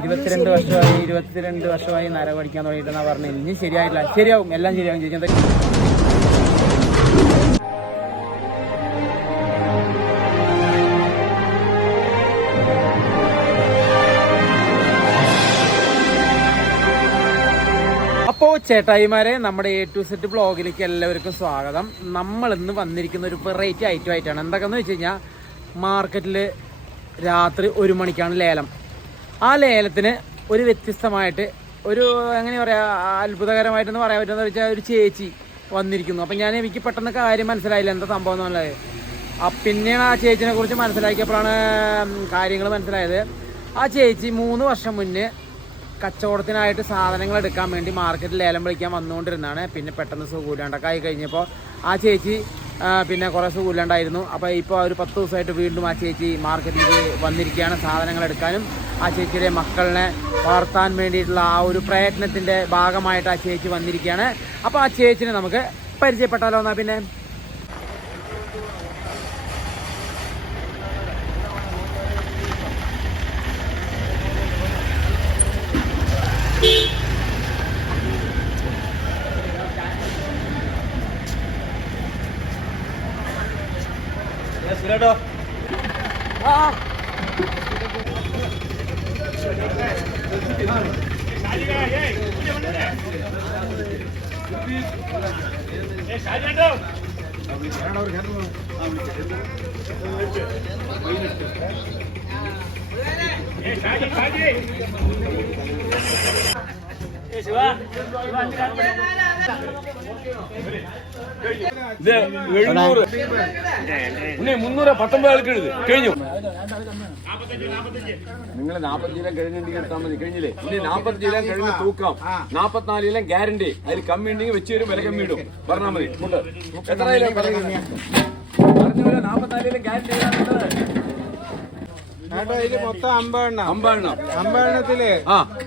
ഇരുപത്തിരണ്ട് വർഷമായി ഇരുപത്തിരണ്ട് വർഷമായി നര പഠിക്കാൻ തുടങ്ങിയിട്ടെന്നാ പറഞ്ഞത്. ഇനി ശരിയായില്ല ശരിയാവും. എല്ലാം ശരിയാവും. ചേച്ചി ചേട്ടായിമാരെ നമ്മുടെ എ ടു സെറ്റ് ബ്ലോഗിലേക്ക് എല്ലാവർക്കും സ്വാഗതം. നമ്മൾ ഇന്ന് വന്നിരിക്കുന്ന ഒരു വെറൈറ്റി ഐറ്റം ആയിട്ടാണ്. എന്തൊക്കെയെന്ന് വെച്ച് കഴിഞ്ഞാൽ മാർക്കറ്റിൽ രാത്രി ഒരു മണിക്കാണ് ലേലം. ആ ലേലത്തിന് ഒരു വ്യത്യസ്തമായിട്ട് ഒരു എങ്ങനെ പറയാ അത്ഭുതകരമായിട്ടെന്ന് പറയാൻ പറ്റുന്ന വെച്ചാൽ ഒരു ചേച്ചി വന്നിരിക്കുന്നു. അപ്പം ഞാൻ എനിക്ക് പെട്ടെന്ന് കാര്യം മനസ്സിലായില്ല. എന്താ സംഭവം എന്നുള്ളത് പിന്നെയാണ് ആ ചേച്ചിനെ കുറിച്ച് മനസ്സിലാക്കിയപ്പോഴാണ് കാര്യങ്ങൾ മനസ്സിലായത്. ആ ചേച്ചി മൂന്ന് വർഷം മുന്നേ കച്ചവടത്തിനായിട്ട് സാധനങ്ങൾ എടുക്കാൻ വേണ്ടി മാർക്കറ്റിൽ ലേലം വിളിക്കാൻ വന്നുകൊണ്ടിരുന്നതാണ്. പിന്നെ പെട്ടെന്ന് സുഖൂലാണ്ടൊക്കെ ആയി കഴിഞ്ഞപ്പോൾ ആ ചേച്ചി പിന്നെ കുറേ സുഖമില്ലാണ്ടായിരുന്നു. അപ്പോൾ ഇപ്പോൾ ഒരു പത്ത് ദിവസമായിട്ട് വീണ്ടും ആ ചേച്ചി മാർക്കറ്റിലേക്ക് വന്നിരിക്കുകയാണ് സാധനങ്ങൾ എടുക്കാനും ആ ചേച്ചിയുടെ മക്കളിനെ വളർത്താൻ വേണ്ടിയിട്ടുള്ള ആ ഒരു പ്രയത്നത്തിന്റെ ഭാഗമായിട്ട് ആ ചേച്ചി വന്നിരിക്കുകയാണ്. അപ്പോൾ ആ ചേച്ചിനെ നമുക്ക് പരിചയപ്പെട്ടാലോ എന്നാൽ പിന്നെ? ഇത് എഴുന്നൂറ് ഉണ്ണി മുന്നൂറ് പത്തൊമ്പത് ആൾക്ക് എഴുതി. കഴിഞ്ഞു. നിങ്ങൾ നാപ്പത്തഞ്ച് കഴിഞ്ഞിട്ട് എടുത്താൽ മതി. കഴിഞ്ഞില്ലേ? ഇനി നാപ്പത്തഞ്ച് കഴിഞ്ഞ തൂക്കാം. നാപ്പത്തിനാലിലും ഗ്യാരണ്ടി. അതിൽ കമ്മി ഉണ്ടെങ്കിൽ വെച്ച് തരും വില കമ്മി ഇടും. പറഞ്ഞാൽ മതി. എത്ര പറഞ്ഞു നാപ്പത്തിനാലിലും നാപ്പത്തിനാല് ഗ്യാരണ്ടി മൊത്തം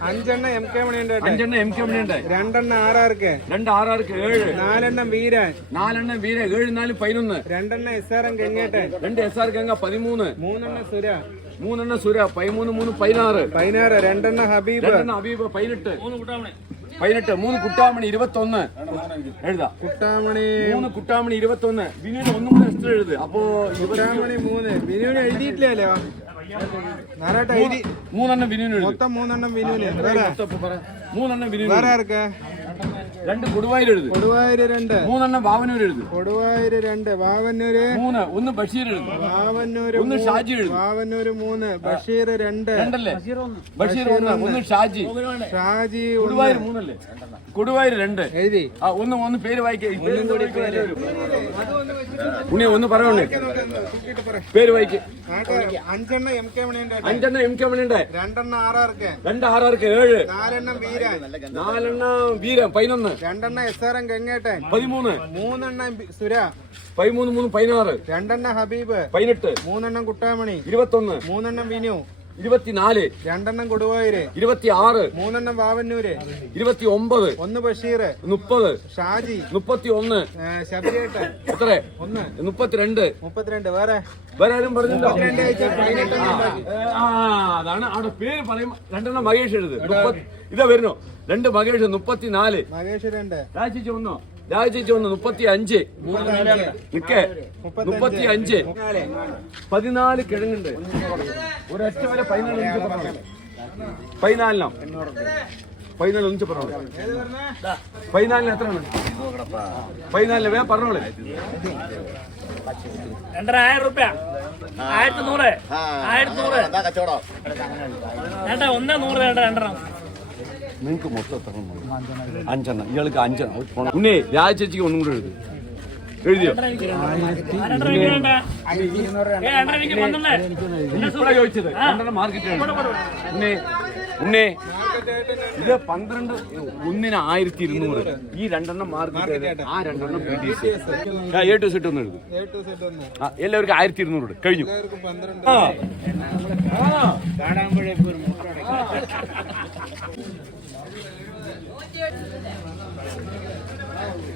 അഞ്ചെണ്ണം എം കെ മണിയുണ്ട് ഏട്ടാ അഞ്ചെണ്ണം എം കെ മണിയുണ്ട്. രണ്ടെണ്ണം ആറാർക്ക്? രണ്ട് ആറാർക്ക് ഏഴ്. നാലെണ്ണം വീരൻ. നാലെണ്ണം വീര ഏഴ് നാല് പതിനൊന്ന്. രണ്ടെണ്ണം എസ് ആർ എം കെങ്ങേട്ടൻ രണ്ട് എസ് ആർ ഗംഗ പതിമൂന്ന്. മൂന്നെണ്ണം സുര. മൂന്നെണ്ണം സുര പതിമൂന്ന് മൂന്ന് പതിനാറ്. പതിനാറ് രണ്ടെണ്ണം ഹബീബ്. രണ്ടെണ്ണം അബീബ് പതിനെട്ട്. പതിനെട്ട് മൂന്ന് കുട്ടാമണി ഇരുപത്തൊന്ന്. എഴുതാ. കുട്ടാമണി. മൂന്ന് കുട്ടാമണി ഇരുപത്തൊന്ന്. ബിനുവിന് ഒന്നും കൂടെ എക്സ്ട്രാ എഴുത്. അപ്പോ കുട്ടാമണി മൂന്ന്. ബിനുവിന് എഴുതിയിട്ടില്ലല്ലോ. മൂന്നെണ്ണം എഴുതി. മൊത്തം മൂന്നെണ്ണം വിനുവിന് മൂന്നെണ്ണം വേറെ. ആർക്ക് രണ്ട് കൊടുവായൂർ എഴുതി. കൊടുവായൂര് രണ്ട്. മൂന്നെണ്ണം വാവന്നൂർ എഴുതി. കൊടുവായൂര് രണ്ട്. വാവന്നൂര് മൂന്ന് ഒന്ന് ബഷീർ എഴുതി. വാവന്നൂര് ഒന്ന് ഷാജി എഴുതി. വാവന്നൂര് മൂന്ന്. ബഷീർ രണ്ട്. രണ്ടല്ലേ? ബഷീർ ഒന്ന്. ഒന്ന് ഷാജി. ഷാജി കൊടുവായൂർ മൂന്നല്ലേ? കൊടുവായൂർ രണ്ട്. എഴുതി. ആ ഒന്ന് ഒന്ന് പേര് വായിക്കേ. ഉണ്ണി ഒന്ന് പറയണേ പേര് വായിക്കേ. അഞ്ചെണ്ണം എം കെ മണിയുണ്ട്. അഞ്ചെണ്ണം എം കെ മണിയുണ്ട്. രണ്ടെണ്ണം ആറാർക്ക്. രണ്ട് ആറാർക്ക് ഏഴ്. നാലെണ്ണം വീരൻ. നാലെണ്ണം വീരം പതിനൊന്ന്. രണ്ടെണ്ണം എസ് ആർ എം ഗംഗേട്ടൻ. പതിമൂന്ന്. മൂന്നെണ്ണം സുര. പതിമൂന്ന് മൂന്ന് പതിനാറ്. രണ്ടെണ്ണം ഹബീബ്. പതിനെട്ട്. മൂന്നെണ്ണം കുട്ടാമണി. ഇരുപത്തൊന്ന്. മൂന്നെണ്ണം വിനു. ഇരുപത്തിനാല് രണ്ടെണ്ണം കൊടുവായൂര്. ഇരുപത്തി ആറ് മൂന്നെണ്ണം വാവന്നൂര്. ഇരുപത്തി ഒമ്പത് ഒന്ന് ബഷീർ മുപ്പത് ഷാജി. മുപ്പത്തി ഒന്ന് ശബരിയേട്ടൻ എത്ര? ഒന്ന്. മുപ്പത്തിരണ്ട്. മുപ്പത്തിരണ്ട്. വേറെ? വേറെ ആരും ആ അതാണ് അവിടെ പേര് പറയും. രണ്ടെണ്ണം മഹേഷ് എഴുത്. ഇതാ വരുന്നു. രണ്ട് മഹേഷ് മുപ്പത്തിനാല്. മഹേഷ് രണ്ട്. രാജിച്ച് ഒന്നോ. രാജിച്ച് ഒന്ന് മുപ്പത്തി അഞ്ച് നിക്കേ മുപ്പത്തി അഞ്ച് പതിനാല് കിഴങ്ങുണ്ട്. ഒരൊറ്റ വില പതിനാല് ഇഞ്ച് പറഞ്ഞു പതിനാലിനോ. പതിനാല് ഒന്നിച്ച് പറഞ്ഞോളെ. പതിനാലിന് എത്രയാണ്? പതിനാലിന് വേ പറഞ്ഞോളെ. രണ്ടര ആയിരം റുപ്യ. ആയിരത്തി നൂറ്. ആയിരത്തി നൂറ്. ഒന്ന് നൂറ് രണ്ട് രണ്ടെണ്ണം. നിങ്ങൾക്ക് മൊത്തം വേണം? അഞ്ചെണ്ണം. ഇയാൾക്ക് അഞ്ചെണ്ണം. ഉണ്ണേ രാജചേച്ചിക്ക് ഒന്നും കൂടെ എഴുതി. എഴുതിയോ? ചോദിച്ചത്? മാർക്കറ്റ് ഉണ്ണേ ഉണ്ണേ. ഇത് പന്ത്രണ്ട് ഒന്നിന് ആയിരത്തി ഇരുന്നൂറ്. ഈ രണ്ടെണ്ണം മാർക്കറ്റ് ആ രണ്ടെണ്ണം B D C A two set ഒന്ന്. എഴുതും. എ ടു സെറ്റ് ഒന്ന്. ആ എല്ലാവർക്കും ആയിരത്തി ഇരുന്നൂറ്. കഴിഞ്ഞു. ആ.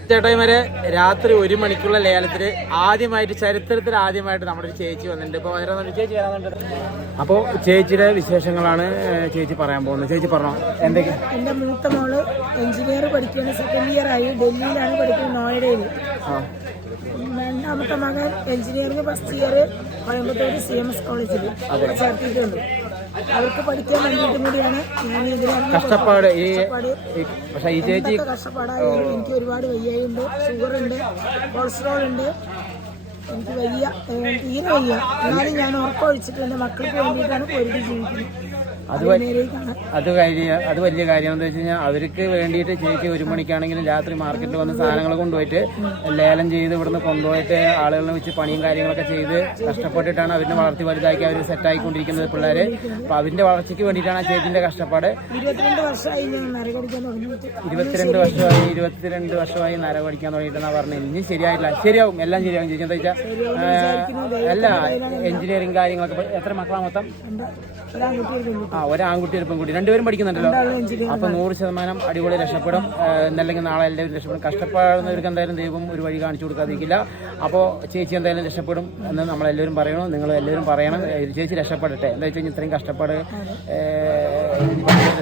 ആ വരെ രാത്രി ഒരു മണിക്കുള്ള ലേലത്തിൽ ആദ്യമായിട്ട് ചരിത്രത്തിൽ ആദ്യമായിട്ട് നമ്മുടെ ഒരു ചേച്ചി വന്നിട്ടുണ്ട്. ഇപ്പൊ വരാൻ ചേച്ചി വരാന്നുണ്ട് അപ്പോൾ ചേച്ചിയുടെ വിശേഷങ്ങളാണ് ചേച്ചി പറയാൻ പോകുന്നത്. ചേച്ചി പറഞ്ഞോ എന്തൊക്കെ? എന്റെ മൂത്ത മോൾ എഞ്ചിനീയർ പഠിക്കുന്ന സെക്കൻഡ് ഇയർ ആയി. ഡൽഹിയിലാണ് പഠിക്കുന്നത് നോയിഡയിൽ രണ്ടാമത്തെ മകൻ engineering first year Coimbatore C M S കോളേജിൽ ചേർത്തിട്ടുണ്ട് അവർക്ക് പഠിക്കാൻ വേണ്ടിയിട്ടും കൂടിയാണ്. ഞാൻ ഇതിലാണ് കഷ്ടപ്പാട് ഈ പക്ഷെ ഈ ചേച്ചി എനിക്ക് ഒരുപാട് വയ്യായുണ്ട്. ഷുഗർ ഉണ്ട് കൊളസ്ട്രോൾ ഉണ്ട്. എനിക്ക് വയ്യ. തീരെ വയ്യ. എന്നാലും ഞാൻ ഉറക്കമൊഴിച്ചിട്ട് എന്റെ മക്കൾക്ക് വേണ്ടിയിട്ടാണ് പൊരുതി ജീവിക്കുന്നത് അത് അത് കഴിഞ്ഞ അത് വലിയ കാര്യം എന്താ വെച്ച് കഴിഞ്ഞാൽ അവർക്ക് വേണ്ടിയിട്ട് ചേച്ചി ഒരു മണിക്കാണെങ്കിലും രാത്രി മാർക്കറ്റിൽ വന്ന് സാധനങ്ങൾ കൊണ്ടുപോയിട്ട് ലേലം ചെയ്ത് ഇവിടുന്ന് കൊണ്ടുപോയിട്ട് ആളുകളെ വെച്ച് പണിയും കാര്യങ്ങളൊക്കെ ചെയ്ത് കഷ്ടപ്പെട്ടിട്ടാണ് അവരിനെ വളർത്തി വലുതാക്കി അവർ സെറ്റായിക്കൊണ്ടിരിക്കുന്നത് പിള്ളേർ അപ്പം അവരിന്റെ വളർച്ചയ്ക്ക് വേണ്ടിയിട്ടാണ് ആ ചേച്ചിന്റെ കഷ്ടപ്പാട്. ഇരുപത്തിരണ്ട് വർഷമായി ഇരുപത്തിരണ്ട് വർഷമായി നര പഠിക്കാൻ തുടങ്ങിയിട്ടാണ് പറഞ്ഞത്. ഇനി ശരിയായിട്ടില്ല. ശരിയാവും. എല്ലാം ശരിയാവും ചേച്ചി. എന്താ വെച്ചാൽ അല്ല എഞ്ചിനീയറിംഗ് കാര്യങ്ങളൊക്കെ. എത്ര മക്കളാണ് മൊത്തം? ആ ഒരാൺകുട്ടി ഒരു പെൺകുട്ടി രണ്ടുപേരും പഠിക്കുന്നുണ്ടല്ലോ. അപ്പൊ നൂറ് ശതമാനം അടിപൊളി രക്ഷപ്പെടും. എന്നല്ലെങ്കിൽ നാളെ എല്ലാവരും രക്ഷപ്പെടും. കഷ്ടപ്പെടുന്നവർക്ക് എന്തായാലും ദൈവം ഒരു വഴി കാണിച്ചു കൊടുക്കാതിരിക്കില്ല. അപ്പോൾ ചേച്ചി എന്തായാലും രക്ഷപ്പെടും എന്ന് നമ്മളെല്ലാവരും പറയണം നിങ്ങൾ എല്ലാവരും പറയണം. ചേച്ചി രക്ഷപ്പെടട്ടെ. എന്താ വെച്ച് കഴിഞ്ഞാൽ ഇത്രയും കഷ്ടപ്പാട്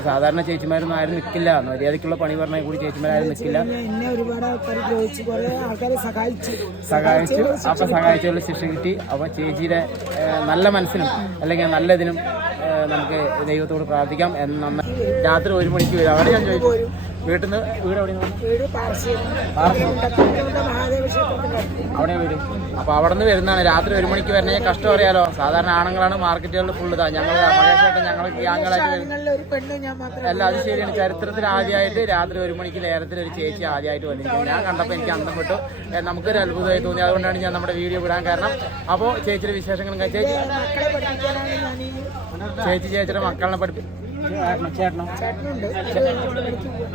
സാധാരണ ചേച്ചിമാരൊന്നും ആരും നിൽക്കില്ല മര്യാദയ്ക്കുള്ള പണി പറഞ്ഞാൽ കൂടി ചേച്ചിമാരും നിൽക്കില്ല സഹായിച്ചു. അപ്പൊ സഹായിച്ചുള്ള ശിക്ഷ കിട്ടി. അപ്പൊ ചേച്ചിയുടെ നല്ല മനസ്സിനും അല്ലെങ്കിൽ നല്ലതിനും നമുക്ക് ദൈവത്തോട് പ്രാർത്ഥിക്കാം. എന്ന് രാത്രി ഒരു മണിക്ക് വരും. അവിടെ ഞാൻ ചോദിച്ചു വീട്ടിൽ നിന്ന് വീട് എവിടെ അവിടെ വരും. അപ്പൊ അവിടെ നിന്ന് വരുന്നതാണ്. രാത്രി ഒരു മണിക്ക് വരണേ. കഷ്ടം അറിയാലോ. സാധാരണ ആണുങ്ങളാണ് മാർക്കറ്റുകളിൽ ഫുള്ള് ഇതാ. ഞങ്ങൾ മഹേഷായിട്ട് ഞങ്ങൾ ഗ്യാങ്ങളായിട്ട് അല്ല അത് ശരിയാണ്. ചരിത്രത്തിൽ ആദ്യമായിട്ട് രാത്രി ഒരു മണിക്ക് നേരത്തിൽ ഒരു ചേച്ചി ആദ്യമായിട്ട് വന്നിരിക്കുന്നത് ഞാൻ കണ്ടപ്പോൾ എനിക്ക് അന്തം വിട്ടു. നമുക്കൊരു അത്ഭുതമായി തോന്നി. അതുകൊണ്ടാണ് ഞാൻ നമ്മുടെ വീഡിയോ വിടാൻ കാരണം. അപ്പോൾ ചേച്ചിയുടെ വിശേഷങ്ങളും കഴിച്ചു ചേച്ചി ചേച്ചി ചേച്ചിയുടെ മക്കളെ പഠിപ്പിക്കും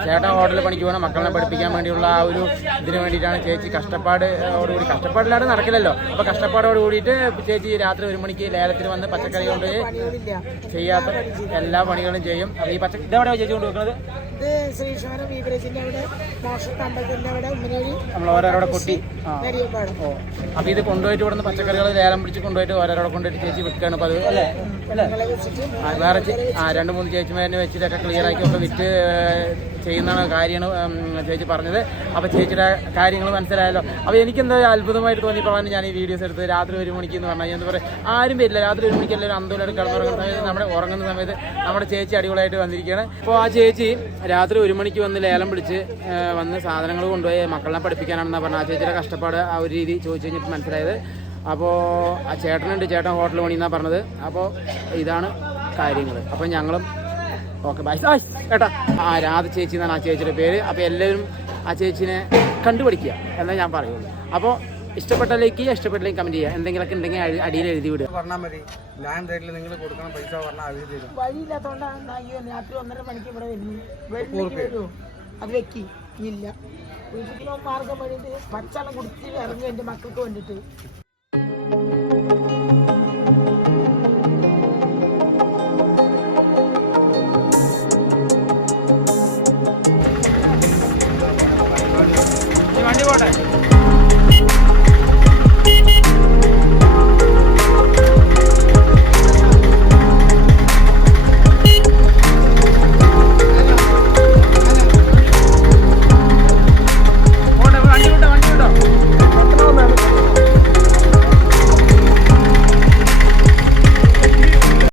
ചേട്ടൻ ഹോട്ടലിൽ പണിക്ക് പോകണം മക്കളെ പഠിപ്പിക്കാൻ വേണ്ടിയുള്ള ആ ഒരു ഇതിന് വേണ്ടിയിട്ടാണ് ചേച്ചി കഷ്ടപ്പാട് ഓടുകൂടി. കഷ്ടപ്പാടില്ലാതെ നടക്കില്ലല്ലോ. അപ്പൊ കഷ്ടപ്പാടോട് കൂടിയിട്ട് ചേച്ചി രാത്രി ഒരു മണിക്ക് ലേലത്തിൽ വന്ന് പച്ചക്കറി കൊണ്ട് ചെയ്യാത്ത എല്ലാ പണികളും ചെയ്യും. അപ്പൊ ഈ പച്ച ഇതെവിടെയാണ് ചേച്ചി കൊണ്ട് വെക്കുന്നത് ഇത് ശ്രീശ്വരം ബീവറേജിന്റെ അവിടെ മോശത്തമ്പത്തിന്റെ അവിടെ ഉമ്മനേഴി നമ്മൾ ഓരോരോടെ കൊട്ടി അപ്പൊ ഇത് കൊണ്ടുപോയിട്ട് ഇവിടുന്ന് പച്ചക്കറികൾ ലേലം പിടിച്ച് കൊണ്ടുപോയിട്ട് ഓരോരോടെ കൊണ്ടുപോയിട്ട് ചേച്ചി വിൽക്കുകയാണ്. അപ്പൊ അത് അല്ലേ? വെച്ചിട്ട് വേറെ ആ രണ്ട് മൂന്ന് ചേച്ചിമാരെ വെച്ചിട്ടൊക്കെ ക്ലിയർ ആക്കി ഒക്കെ വിറ്റ് ചെയ്യുന്നതാണ് കാര്യമാണ് ചേച്ചി പറഞ്ഞത്. അപ്പോൾ ചേച്ചിയുടെ കാര്യങ്ങൾ മനസ്സിലായല്ലോ. അപ്പോൾ എനിക്കെന്താ അത്ഭുതമായിട്ട് തോന്നിയപ്പോഴാണ് ഞാൻ ഈ വീഡിയോസ് എടുത്തത് രാത്രി ഒരു മണിക്ക് എന്ന് പറഞ്ഞാൽ എന്താ പറയുക ആരും വരില്ല. രാത്രി ഒരു മണിക്ക് എല്ലാവരും അന്തോലായിട്ട് കിടന്നുറങ്ങുന്ന സമയത്ത് നമ്മുടെ ഉറങ്ങുന്ന സമയത്ത് നമ്മുടെ ചേച്ചി അടിപൊളിയായിട്ട് വന്നിരിക്കുകയാണ്. അപ്പോൾ ആ ചേച്ചി രാത്രി ഒരു മണിക്ക് വന്ന് ലേലം പിടിച്ച് വന്ന് സാധനങ്ങൾ കൊണ്ടുപോയി മക്കളെ പഠിപ്പിക്കാനാണെന്നാണ് പറഞ്ഞത്. ആ ചേച്ചിയുടെ കഷ്ടപ്പാട് ആ ഒരു രീതി ചോദിച്ചു കഴിഞ്ഞിട്ട് മനസ്സിലായത്. അപ്പോൾ ആ ചേട്ടനുണ്ട് ചേട്ടൻ ഹോട്ടൽ പണിയെന്നാണ് പറഞ്ഞത്. അപ്പോൾ ഇതാണ് കാര്യങ്ങൾ അപ്പോൾ ഞങ്ങളും ഓക്കെ ബൈ ബൈ ചേട്ടാ ആ രാധ ചേച്ചി എന്നാണ് ആ ചേച്ചിയുടെ പേര്. അപ്പോൾ എല്ലാവരും ആ ചേച്ചിനെ കണ്ടുപിടിക്കുക എന്നേ ഞാൻ പറയുള്ളൂ. അപ്പോൾ ഇഷ്ടപ്പെട്ട ലൈക്ക് ചെയ്യുക ഇഷ്ടപ്പെട്ടില്ലെങ്കിൽ കമന്റ് ചെയ്യുക. എന്തെങ്കിലുമൊക്കെ ഉണ്ടെങ്കിൽ അടിയിൽ എഴുതി വിടുക. പറഞ്ഞാൽ മതി. ലാൻഡ് റേറ്റിൽ നിങ്ങൾ കൊടുക്കണം പൈസ പറഞ്ഞാൽ അവർ തരും. വഴിയില്ലാത്തതുകൊണ്ടാണ് അയ്യോ രാത്രി ഒന്നര മണിക്ക് ഇവിടെ വരുന്നു. അത് വെക്കി. ഇല്ല. വീട്ടിൽ മാർഗം വഴിയിട്ട് പച്ചവെള്ളം കുടിച്ച് ഇറങ്ങി എന്റെ മക്കൾക്ക് വേണ്ടിയിട്ട്.